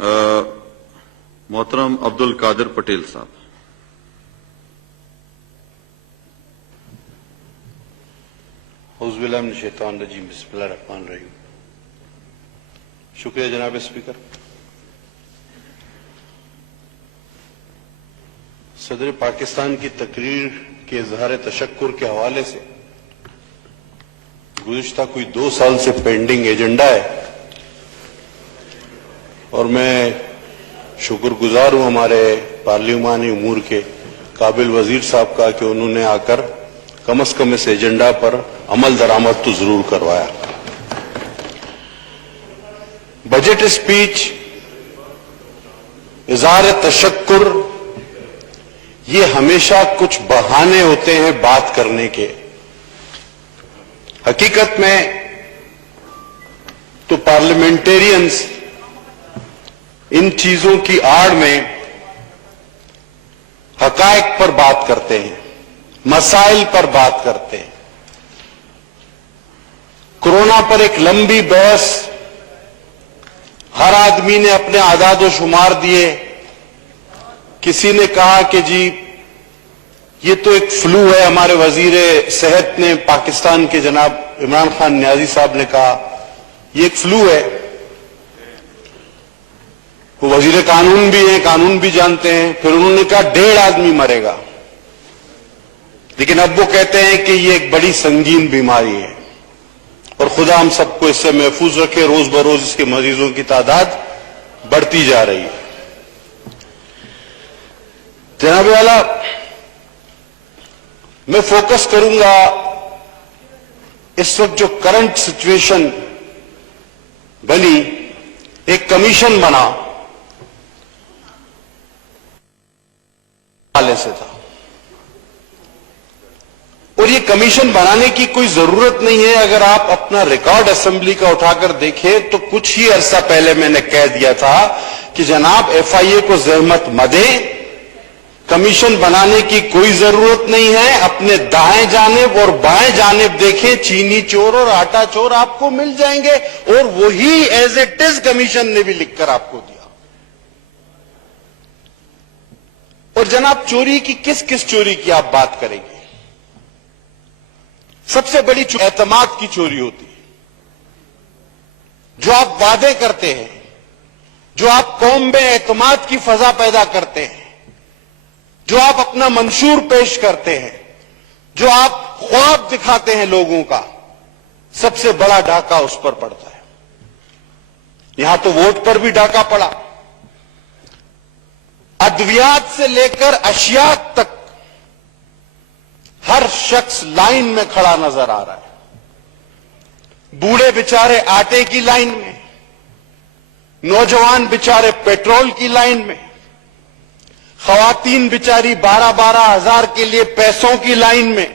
मोहतरम अब्दुल कादिर पटेल साहब। औज़ुबिल्लाहि मिनश शैतानिर रजीम, बिस्मिल्लाहिर रहमानिर रहीम। शुक्रिया जनाब स्पीकर। सदर पाकिस्तान की तकरीर के इजहार तशक्कुर के हवाले से गुज़िश्ता कोई 2 साल से पेंडिंग एजेंडा है और मैं शुक्रगुजार हूं हमारे पार्लिमानी उमूर के काबिल वजीर साहब का कि उन्होंने आकर कम से कम इस एजेंडा पर अमल दरामद तो जरूर करवाया। बजट स्पीच, इजहार तशक्कुर, ये हमेशा कुछ बहाने होते हैं बात करने के। हकीकत में तो पार्लियामेंटेरियंस इन चीजों की आड़ में हकायक पर बात करते हैं, मसाइल पर बात करते हैं। कोरोना पर एक लंबी बहस, हर आदमी ने अपने आदाद व शुमार दिए। किसी ने कहा कि जी ये तो एक फ्लू है। हमारे वजीर सेहत ने पाकिस्तान के जनाब इमरान खान नियाजी साहब ने कहा ये एक फ्लू है। वो वजीर कानून भी हैं, कानून भी जानते हैं। फिर उन्होंने कहा 1.5 आदमी मरेगा, लेकिन अब वो कहते हैं कि ये एक बड़ी संगीन बीमारी है और खुदा हम सबको इससे महफूज रखे। रोज बरोज इसके मरीजों की तादाद बढ़ती जा रही है। जनाब वाला, मैं फोकस करूंगा इस वक्त जो करंट सिचुएशन बनी। एक कमीशन बना वाले से था और ये कमीशन बनाने की कोई जरूरत नहीं है। अगर आप अपना रिकॉर्ड असेंबली का उठाकर देखें तो कुछ ही अरसा पहले मैंने कह दिया था कि जनाब FIA को जहमत मत दें, कमीशन बनाने की कोई जरूरत नहीं है। अपने दाएं जानिब और बाएं जानिब देखें, चीनी चोर और आटा चोर आपको मिल जाएंगे। और वही एज इट इज कमीशन ने भी लिखकर आपको दिया। और जनाब चोरी की किस किस चोरी की आप बात करेंगे? सबसे बड़ी एतमाद की चोरी होती है। जो आप वादे करते हैं, जो आप कौम में एतमाद की फजा पैदा करते हैं, जो आप अपना मंशूर पेश करते हैं, जो आप ख्वाब दिखाते हैं लोगों का, सबसे बड़ा डाका उस पर पड़ता है। यहां तो वोट पर भी डाका पड़ा। अद्वियात से लेकर अशियात तक हर शख्स लाइन में खड़ा नजर आ रहा है। बूढ़े बेचारे आटे की लाइन में, नौजवान बेचारे पेट्रोल की लाइन में, खवातीन बेचारी 12-12 हजार के लिए पैसों की लाइन में,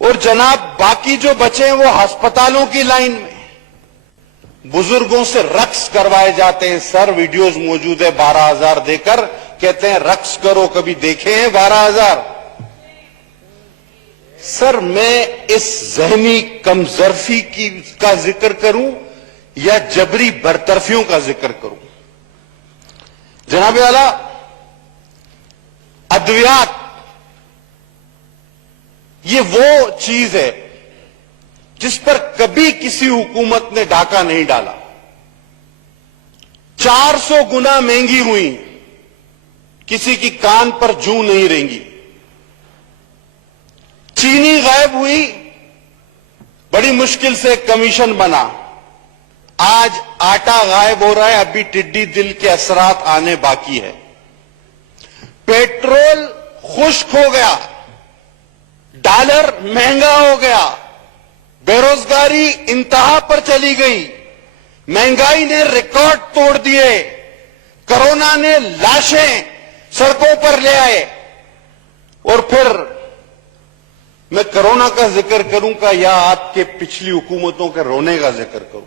और जनाब बाकी जो बचे हैं वो अस्पतालों की लाइन में। बुजुर्गों से रक्स करवाए जाते हैं। सर वीडियोस मौजूद है, 12,000 देकर कहते हैं रक्स करो। कभी देखे हैं 12,000? सर मैं इस ज़हनी कमजोरी का जिक्र करूं या जबरी बरतरफियों का जिक्र करूं? जनाब आला, अद्वियात ये वो चीज है जिस पर कभी किसी हुकूमत ने डाका नहीं डाला। 400 गुना महंगी हुई, किसी की कान पर जूं नहीं रेंगी। चीनी गायब हुई, बड़ी मुश्किल से कमीशन बना। आज आटा गायब हो रहा है, अभी टिड्डी दिल के असरात आने बाकी है। पेट्रोल खुश्क हो गया, डॉलर महंगा हो गया, बेरोजगारी इंतहा पर चली गई, महंगाई ने रिकॉर्ड तोड़ दिए, कोरोना ने लाशें सड़कों पर ले आए। और फिर मैं कोरोना का जिक्र करूं का या आपके पिछली हुकूमतों के रोने का जिक्र करूं?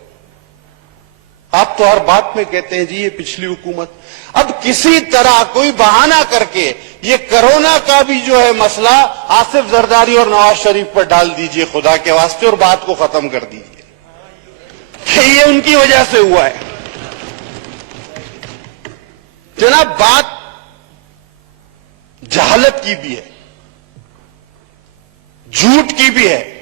आप तो हर बात में कहते हैं जी ये पिछली हुकूमत। अब किसी तरह कोई बहाना करके ये कोरोना का भी जो है मसला आसिफ जरदारी और नवाज शरीफ पर डाल दीजिए खुदा के वास्ते, और बात को खत्म कर दीजिए कि ये उनकी वजह से हुआ है। जनाब, बात जहालत की भी है, झूठ की भी है।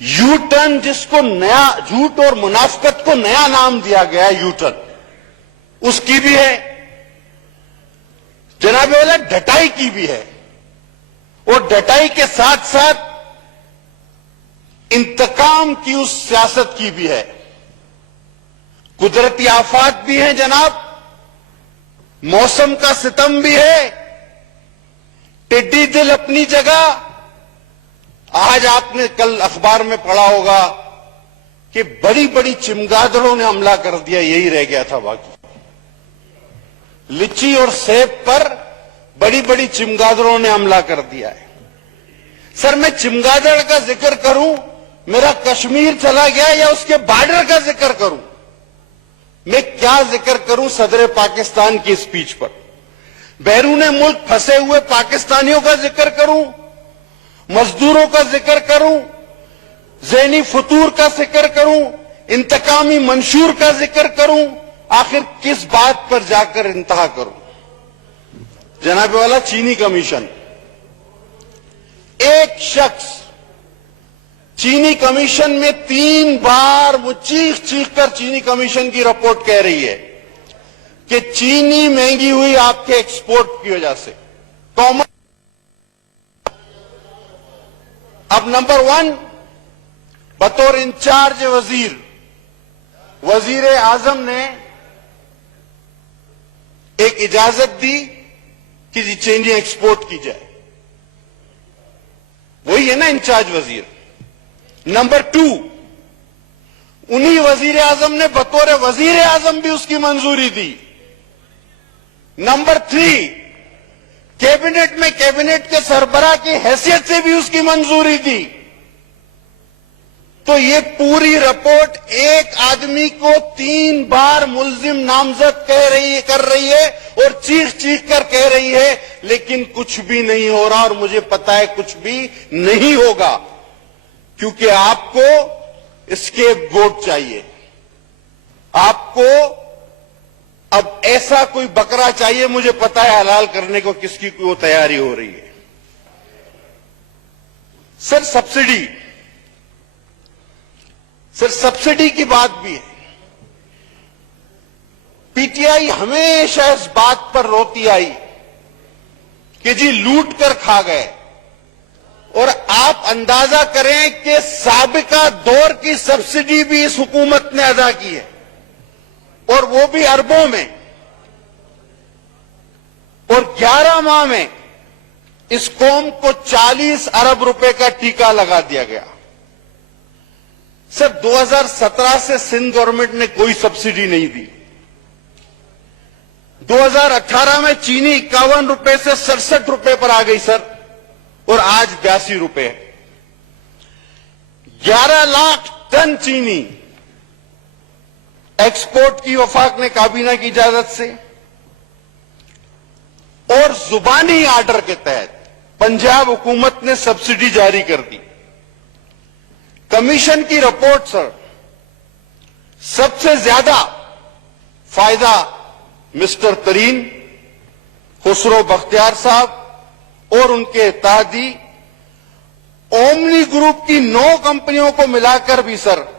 यू टर्न, जिसको नया झूठ और मुनाफिकत को नया नाम दिया गया है, यू टर्न, उसकी भी है। जनाब वाला डटाई की भी है, और डटाई के साथ साथ इंतकाम की उस सियासत की भी है। कुदरती आफात भी है जनाब, मौसम का सितम भी है, टिड्डी दिल अपनी जगह। आज आपने कल अखबार में पढ़ा होगा कि बड़ी बड़ी चिमगादड़ों ने हमला कर दिया, यही रह गया था बाकी। लिच्ची और सेब पर बड़ी बड़ी चिमगादड़ों ने हमला कर दिया है। सर, मैं चिमगादड़ का जिक्र करूं, मेरा कश्मीर चला गया, या उसके बॉर्डर का जिक्र करूं? मैं क्या जिक्र करूं सदर पाकिस्तान की स्पीच पर? बैरून मुल्क फंसे हुए पाकिस्तानियों का जिक्र करूं, मजदूरों का जिक्र करूं, ज़हनी फतूर का जिक्र करूं, इंतकामी मंशूर का जिक्र करूं? आखिर किस बात पर जाकर इंतहा करूं? जनाब वाला, चीनी कमीशन, एक शख्स चीनी कमीशन में 3 बार वो चीख चीख कर चीनी कमीशन की रिपोर्ट कह रही है कि चीनी महंगी हुई आपके एक्सपोर्ट की वजह से। कॉमन अब नंबर 1, बतौर इंचार्ज वजीर आजम ने एक इजाजत दी कि जी चीनी एक्सपोर्ट की जाए। वही है ना इंचार्ज वजीर। नंबर 2, उन्हीं वजीर आजम ने बतौर वजीर आजम भी उसकी मंजूरी दी। नंबर 3, कैबिनेट में कैबिनेट के सरबराह की हैसियत से भी उसकी मंजूरी दी। तो ये पूरी रिपोर्ट एक आदमी को 3 बार मुल्जिम नामजद कर रही है और चीख चीख कर कह रही है, लेकिन कुछ भी नहीं हो रहा। और मुझे पता है कुछ भी नहीं होगा, क्योंकि आपको इसके गोट चाहिए। आपको अब ऐसा कोई बकरा चाहिए, मुझे पता है हलाल करने को किसकी वो तैयारी हो रही है। सर, सब्सिडी की बात भी है। पीटीआई हमेशा इस बात पर रोती आई कि जी लूट कर खा गए, और आप अंदाजा करें कि साबिका दौर की सब्सिडी भी इस हुकूमत ने अदा की है, और वो भी अरबों में। और 11 माह में इस कौम को 40 अरब रुपए का टीका लगा दिया गया। सर, 2017 से सिंध गवर्नमेंट ने कोई सब्सिडी नहीं दी। 2018 में चीनी 51 रुपए से 67 रुपए पर आ गई सर, और आज 82 रुपए है। 11 लाख टन चीनी एक्सपोर्ट की वफाक ने काबीना की इजाजत से और जुबानी आर्डर के तहत पंजाब हुकूमत ने सब्सिडी जारी कर दी। कमीशन की रिपोर्ट सर, सबसे ज्यादा फायदा मिस्टर तरीन, खुसरो बख्तियार साहब और उनके इत्तेहादी ओमनी ग्रुप की 9 कंपनियों को मिलाकर भी सर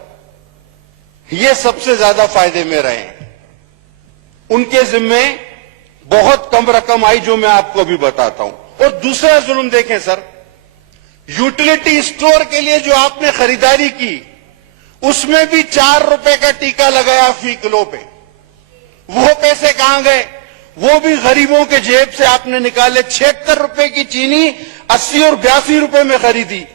ये सबसे ज्यादा फायदे में रहे हैं। उनके जिम्मे बहुत कम रकम आई, जो मैं आपको अभी बताता हूं। और दूसरा जुल्म देखें सर, यूटिलिटी स्टोर के लिए जो आपने खरीदारी की, उसमें भी 4 रुपए का टीका लगाया फी किलो पे। वो पैसे कहां गए? वो भी गरीबों के जेब से आपने निकाले। 76 रुपए की चीनी 80 और 82 रुपए में खरीदी,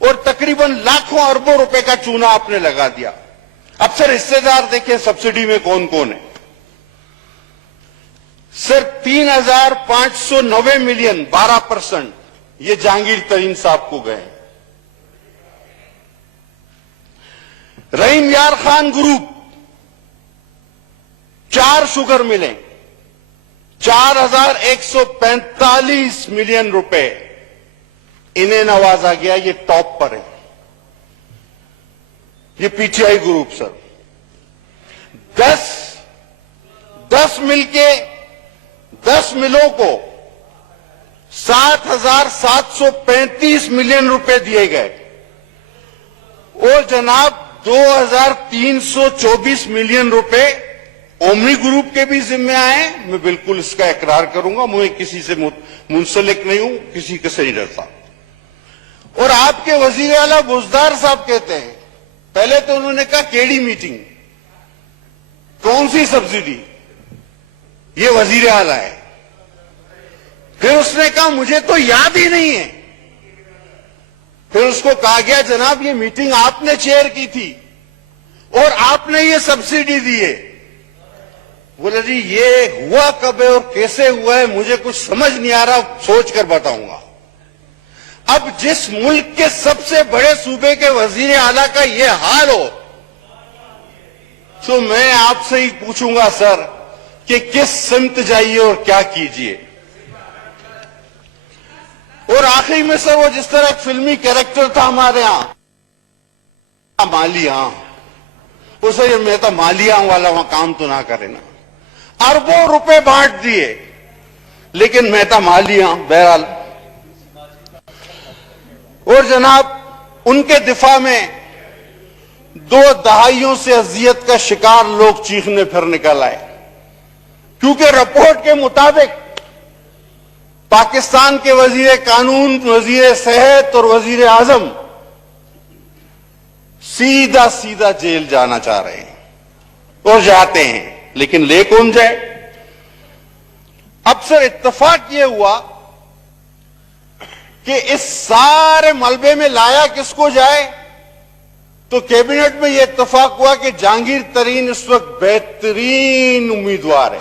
और तकरीबन लाखों अरबों रुपए का चूना आपने लगा दिया। अब सर हिस्सेदार देखें सब्सिडी में कौन कौन है। सर 3,590 मिलियन 12% ये जहांगीर तरीन साहब को गए। रहीम यार खान ग्रुप 4 शुगर मिलें 4,145 मिलियन रुपए इन्हें नवाजा गया। ये टॉप पर है, ये पीटीआई ग्रुप सर। 10 10 मिल के 10 मिलों को 7,735 मिलियन रुपए दिए गए और जनाब 2,324 मिलियन रुपए ओमनी ग्रुप के भी जिम्मे आए। मैं बिल्कुल इसका इकरार करूंगा, मैं किसी से मुंसलिक नहीं हूं, किसी के से नहीं डरता। और आपके वजीर आला बुजदार साहब कहते हैं, पहले तो उन्होंने कहा केडी मीटिंग, कौन सी सब्सिडी, ये वजीर आला है। फिर उसने कहा मुझे तो याद ही नहीं है। फिर उसको कहा गया जनाब ये मीटिंग आपने चेयर की थी और आपने ये सब्सिडी दी है। बोले जी ये हुआ कब है और कैसे हुआ है मुझे कुछ समझ नहीं आ रहा, सोच कर बताऊंगा। अब जिस मुल्क के सबसे बड़े सूबे के वजीर आला का ये हाल हो तो मैं आपसे ही पूछूंगा सर कि किस सिमत जाइए और क्या कीजिए। और आखिरी में सर वो जिस तरह एक फिल्मी कैरेक्टर था हमारे यहां मालिया, उसे ये मैं तो मालिया वाला वहां काम तो ना करे ना, अरबों रुपए बांट दिए लेकिन मैं तो मालिया बहरहाल। और जनाब उनके दिफा में 2 दहाइयों से अजियत का शिकार लोग चीखने फिर निकल आए, क्योंकि रिपोर्ट के मुताबिक पाकिस्तान के वजीर कानून, वजीर सेहत और वजीर आजम सीधा सीधा जेल जाना चाह रहे हैं और जाते हैं, लेकिन ले कौन जाए। अब सर इत्तेफाक ये हुआ कि इस सारे मलबे में लाया किसको जाए, तो कैबिनेट में यह इत्तेफाक हुआ कि जहांगीर तरीन इस वक्त बेहतरीन उम्मीदवार है।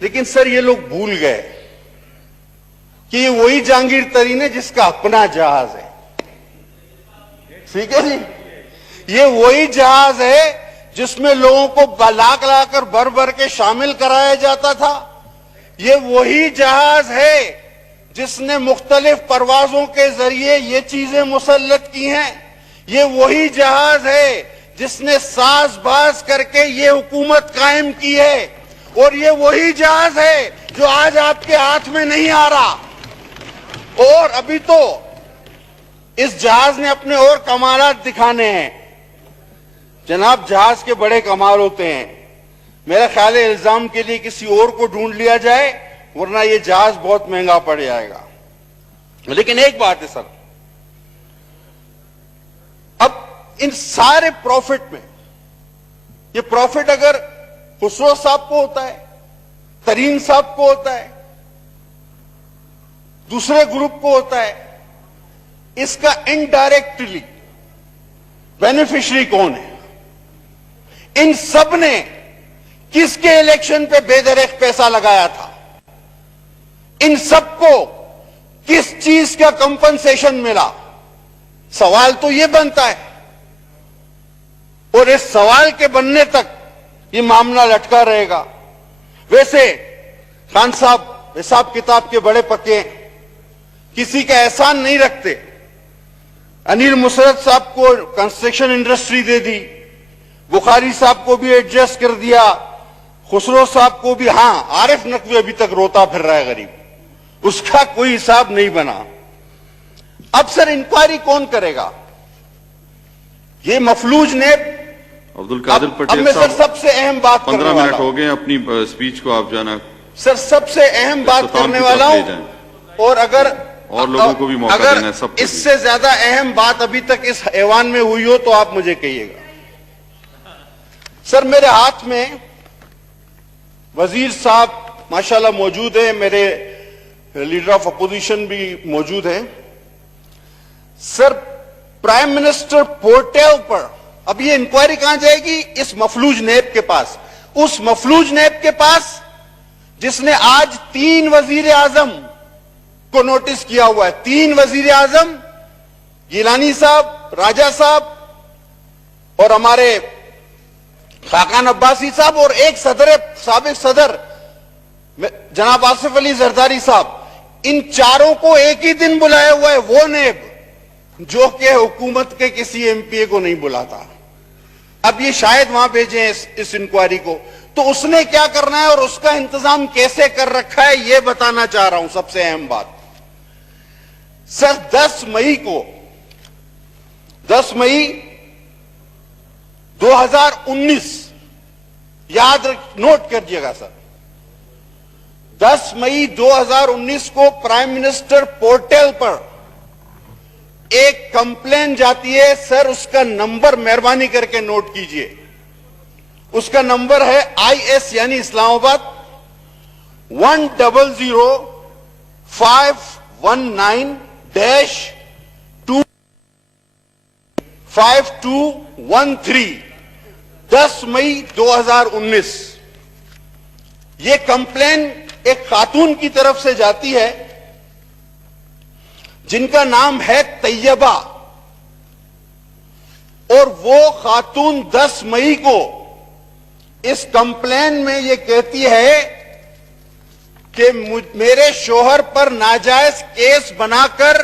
लेकिन सर ये लोग भूल गए कि ये वही जहांगीर तरीन है जिसका अपना जहाज है। ठीक है जी, ये वही जहाज है जिसमें लोगों को लाख लाकर भर भर के शामिल कराया जाता था। ये वही जहाज है जिसने मुख्तलिफ परवाजों के जरिए ये चीजें मुसल्लत की हैं। ये वही जहाज है जिसने साजबाज करके ये हुकूमत कायम की है। और ये वही जहाज है जो आज आपके हाथ में नहीं आ रहा। और अभी तो इस जहाज ने अपने और कमालात दिखाने हैं। जनाब जहाज के बड़े कमाल होते हैं। मेरा ख्याल है इल्जाम के लिए किसी और को ढूंढ लिया जाए, वरना ये जहाज बहुत महंगा पड़ जाएगा। लेकिन एक बात है सर, अब इन सारे प्रॉफिट में ये प्रॉफिट अगर खुसरो साहब को होता है, तरीन साहब को होता है, दूसरे ग्रुप को होता है, इसका इनडायरेक्टली बेनिफिशियरी कौन है? इन सब ने किसके इलेक्शन पे बेदरेख पैसा लगाया था? इन सबको किस चीज का कंपनसेशन मिला? सवाल तो यह बनता है। और इस सवाल के बनने तक ये मामला लटका रहेगा। वैसे खान साहब हिसाब किताब के बड़े पक्के हैं, किसी का एहसान नहीं रखते। अनिल मुसरत साहब को कंस्ट्रक्शन इंडस्ट्री दे दी, बुखारी साहब को भी एडजस्ट कर दिया, खुसरो साहब को भी। हां, आरिफ नकवी अभी तक रोता फिर रहा है गरीब, उसका कोई हिसाब नहीं बना। अब सर इंक्वायरी कौन करेगा? ये मफलूज ने अब्दुल कादिर अब पटेल मैं सर साहब सबसे अहम बात 15 मिनट हो गए, अपनी स्पीच को आप जाना सर सबसे अहम बात इख्तिताम करने की वाला तरफ ले हूं। जाएं। और अगर और लोगों को भी मौका अगर देना है, सबको इससे ज्यादा अहम बात अभी तक इस ऐवान में हुई हो तो आप मुझे कहिएगा। सर मेरे हाथ में वजीर साहब माशाल्लाह मौजूद है, मेरे लीडर ऑफ अपोजिशन भी मौजूद हैं। सर प्राइम मिनिस्टर पोर्टल पर अब ये इंक्वायरी कहां जाएगी? इस मफलूज नेब के पास, उस मफलूज नेब के पास जिसने आज 3 वजीर आजम को नोटिस किया हुआ है। 3 वजीर आजम, गिलानी साहब, राजा साहब और हमारे खाकान अब्बासी साहब, और एक साबिक सदर जनाब आसिफ अली जरदारी साहब। इन चारों को एक ही दिन बुलाया हुआ है वो नेब जो कि हुकूमत के किसी एमपीए को नहीं बुलाता। अब ये शायद वहां भेजे इस इंक्वायरी को, تو اس نے کیا کرنا ہے اور اس کا انتظام کیسے کر رکھا ہے یہ بتانا چاہ رہا ہوں. سب سے اہم بات سر 10 مئی 2019 یاد نوٹ کریے گا سر. 10 مئی 2019 کو پرائم منسٹر پورٹل پر ایک کمپلین جاتی ہے. سر اس کا نمبر مہربانی کر کے نوٹ کیجئے. اس کا نمبر ہے IS یعنی اسلام آباد 100-519-5213 10 مئی 2019. یہ کمپلین ایک خاتون کی طرف سے جاتی ہے جن کا نام ہے طیبہ, اور وہ خاتون 10 مئی کو اس کمپلین میں یہ کہتی ہے کہ میرے شوہر پر ناجائز کیس بنا کر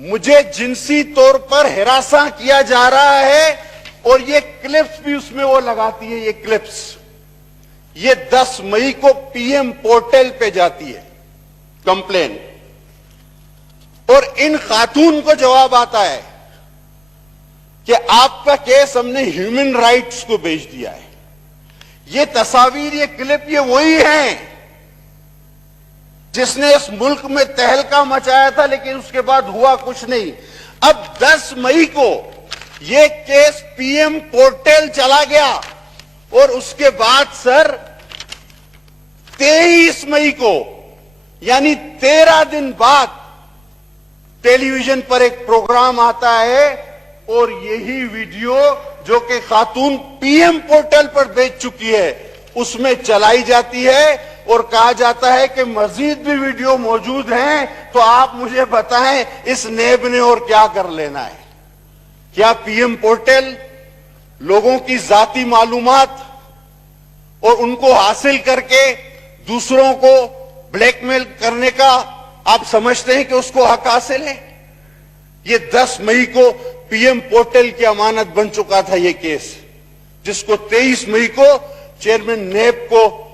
مجھے جنسی طور پر ہراساں کیا جا رہا ہے, اور یہ کلپس بھی اس میں وہ لگاتی ہے. یہ کلپس یہ 10 مئی کو PM پورٹل پہ جاتی ہے کمپلین, اور ان خاتون کو جواب آتا ہے کہ آپ کا کیس ہم نے ہیومن رائٹس کو بھیج دیا ہے. یہ تصاویر, یہ کلپ, یہ وہی ہیں جس نے اس ملک میں تہلکہ مچایا تھا, لیکن اس کے بعد ہوا کچھ نہیں. اب 10 مئی کو یہ کیس PM پورٹل چلا گیا, اور اس کے بعد سر 23 مئی کو یعنی 13 دن بعد ٹیلی ویژن پر ایک پروگرام آتا ہے, اور یہی ویڈیو جو کہ خاتون PM پورٹل پر بیچ چکی ہے اس میں چلائی جاتی ہے, اور کہا جاتا ہے کہ مزید بھی ویڈیو موجود ہیں, تو آپ مجھے بتائیں اس نیب نے اور کیا کر لینا ہے. کیا PM پورٹل لوگوں کی ذاتی معلومات اور ان کو حاصل کر کے دوسروں کو بلیک میل کرنے کا آپ سمجھتے ہیں کہ اس کو حق حاصل ہے؟ یہ 10 مئی کو PM پورٹل کی امانت بن چکا تھا یہ کیس, جس کو 23 مئی کو چیئرمین نیب کو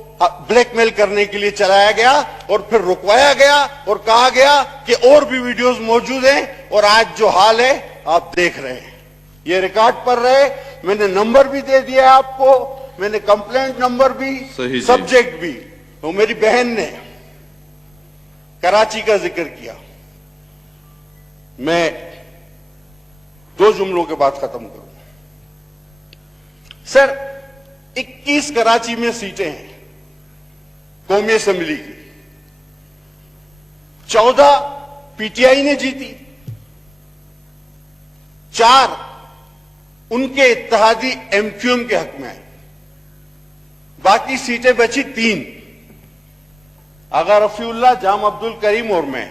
بلیک میل کرنے کے لیے چلایا گیا, اور پھر رکوایا گیا اور کہا گیا کہ اور بھی ویڈیوز موجود ہیں, اور آج جو حال ہے آپ دیکھ رہے ہیں. یہ ریکارڈ پر رہے, میں نے نمبر بھی دے دیا آپ کو, میں نے کمپلینٹ نمبر بھی, سبجیکٹ بھی. تو میری بہن نے کراچی کا ذکر کیا, میں 2 جملوں کے بعد ختم کروں. سر 21 کراچی میں سیٹیں ہیں قومی اسمبلی کی, 14 PTI نے جیتی, 4 ان کے اتحادی MQM کے حق میں آئی, باقی سیٹیں بچی 3 آغا رفیع اللہ, جام عبد الکریم اور میں.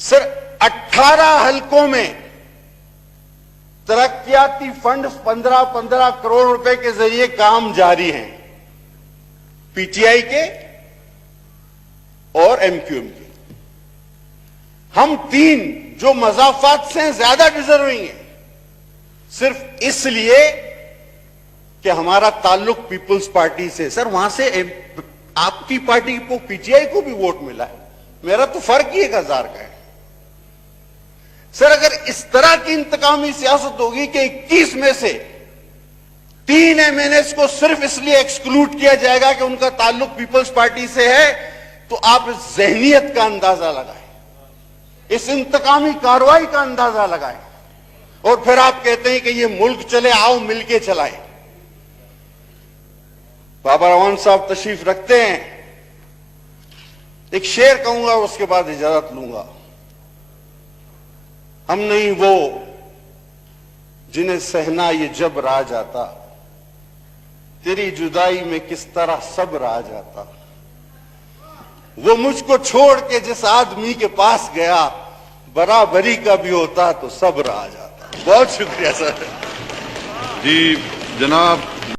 سر 18 حلقوں میں ترقیاتی فنڈ 15 کروڑ روپے کے ذریعے کام جاری ہیں, PTI کے اور MQM کے. ہم 3 جو مضافات سے زیادہ ڈیزرونگ ہیں, صرف اس لیے کہ ہمارا تعلق پیپلز پارٹی سے. سر وہاں سے آپ کی پارٹی کو PTI کو بھی ووٹ ملا ہے, میرا تو فرق ہی 1000 کا ہے. سر اگر اس طرح کی انتقامی سیاست ہوگی کہ 21 میں سے 3 MNAs کو صرف اس لیے ایکسکلوڈ کیا جائے گا کہ ان کا تعلق پیپلز پارٹی سے ہے, تو آپ اس ذہنیت کا اندازہ لگائیں, اس انتقامی کارروائی کا اندازہ لگائیں, اور پھر آپ کہتے ہیں کہ یہ ملک چلے, آؤ مل کے چلائیں. بابا روان صاحب تشریف رکھتے ہیں, ایک شعر کہوں گا اور اس کے بعد اجازت لوں گا. ہم نہیں وہ جنہیں سہنا یہ جب آ جاتا, تیری جدائی میں کس طرح صبر آ جاتا, وہ مجھ کو چھوڑ کے جس آدمی کے پاس گیا, برابری کا بھی ہوتا تو صبر آ جاتا. بہت شکریہ سر. جی جناب